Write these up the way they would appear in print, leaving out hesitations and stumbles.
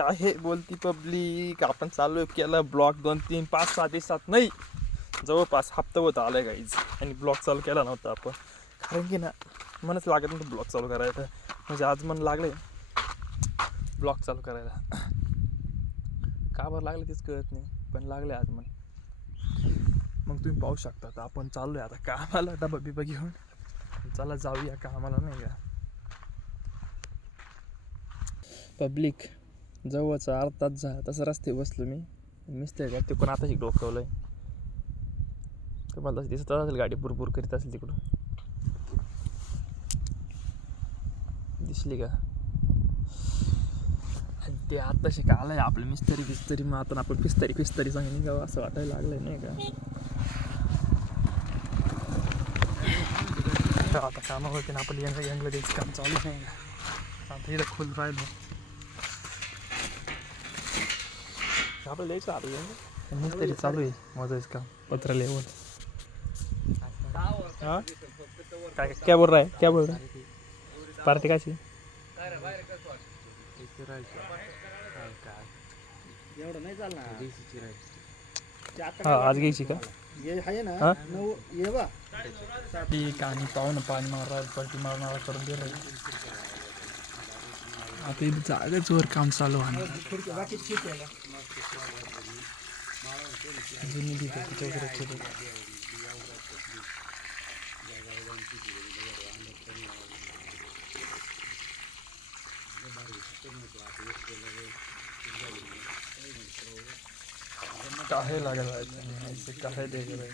काय हे बोलती पब्लिक, आपण चालू केलं ब्लॉग 2 3 5 6 दिवसात नाही, जवळपास हप्ता होता आलाय गाईज. आणि ब्लॉग चालू केला नव्हता आपण, कारण की ना मनच लागत नव्हतं ब्लॉग चालू करायला. म्हणजे आज मन लागले ब्लॉग चालू करायला. का बरं लागले तेच कळत नाही, पण लागले आज मन. मग तुम्ही पाहू शकता आता आपण चाललो आहे आता कामाला, डबा बिबा घेऊन. चला जाऊया कामाला, नाही का पब्लिक. जवळच अर्धा तास झाला तसं रस्ते बसलो मी. मिस्त्री का ते पण आताशी डोकवलं आहे. तुम्हाला तसं दिसत असेल गाडी बुरबुर करीत असेल तिकडून, दिसली का? आणि ते आताशी का आलं आहे आपलं मिस्त्री मग आता आपण फिस्तरी सांग निघावं असं वाटायला लागलं नाही का. आता कामावरती ना आपलं यंगला द्यायचं काम चालू नाही का. आता इथं खोल राहिलो आपलं द्यायचं आता मिस्त्री चालू आहे मजाच काम पत्र लेवल. हाँ क्या बोल रहा है पार्टी काची. हाँ आज घ्यायची का. हाँ ठीक आणि पाणी मारा पलटी मारणारा करून दे रे. आता इथं जागाच वर काम चालू आहे. जुनी काहे लगा ऐसे काहे देख रहे.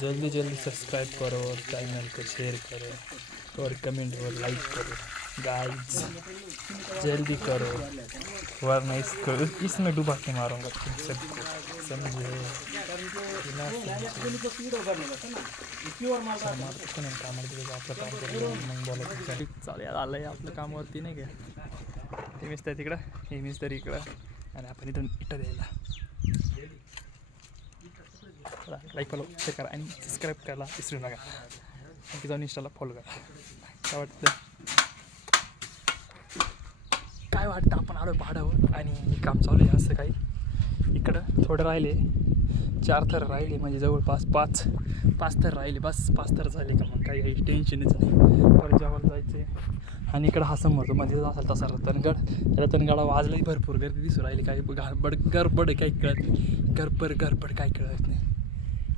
जल्दी सब्सक्राइब करो और चैनल को शेयर करो और कमेंट और लाइक करो गाइस, जल्दी करो वरना इसमें डुबा के मारूंगा तुम सबको, समझे. चालेल आलंय आपलं कामावरती नाही का. ते मिस्त्री तिकडं, हे मिस्त्री इकडं, आणि आपण इथून इथं द्यायला. लाईक फॉलो शेअर करा आणि सबस्क्राईब करायला विसरू नका. आणखी जाऊन इंस्टाला फॉलो करा. काय वाटतं आपण आलो पहाडावर आणि काम चालू आहे असं काही. इकडं थोडं राहिले, 4 थर राहिले, म्हणजे जवळपास 5 थर राहिले. बस 5 थर झाले का मग काही टेन्शनच नाही, परत जेवायला जायचे. आणि इकडं हा समोर मध्ये असेल तसा रतनगड वाजलाही भरपूर गर्दी दिसू राहिली. काही गडबड काही कळत नाही, गडबड काही कळत नाही.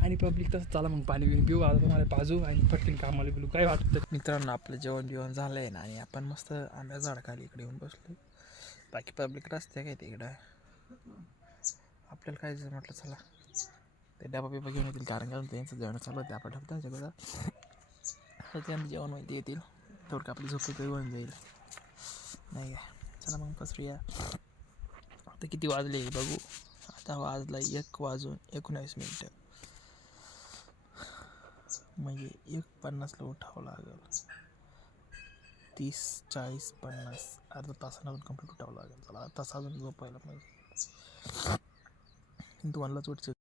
आणि पब्लिक तसं चला मग पाणी बिणी पिऊ आता, तुम्हाला पाजू आणि पटकन कामाला बिलू काय वाटतं. मित्रांनो आपलं जेवण झालं आहे ना, आणि आपण मस्त आंब्या झाडाखाली इकडे येऊन बसलो. बाकी पब्लिक रस्ते काय तिकडं, आपल्याला काय म्हटलं चला ते डबा बिबा घेऊन येतील, कारण का त्यांचं जेवण चालू होते. आपण ठेवतो सगळं त्यांचं जेवण माहिती येतील, थोडं आपली झोप होऊन जाईल नाही काय. चला मग पसरूया. आता किती वाजले बघू. आता वाजला 1:19. म्हणजे 1:50ला उठावं लागेल. 30 40 50 अर्धा तासानं कंप्लीट उठावं लागेल. चला तास अजून झोपायला पाहिजे. तुम्हालाच उठचं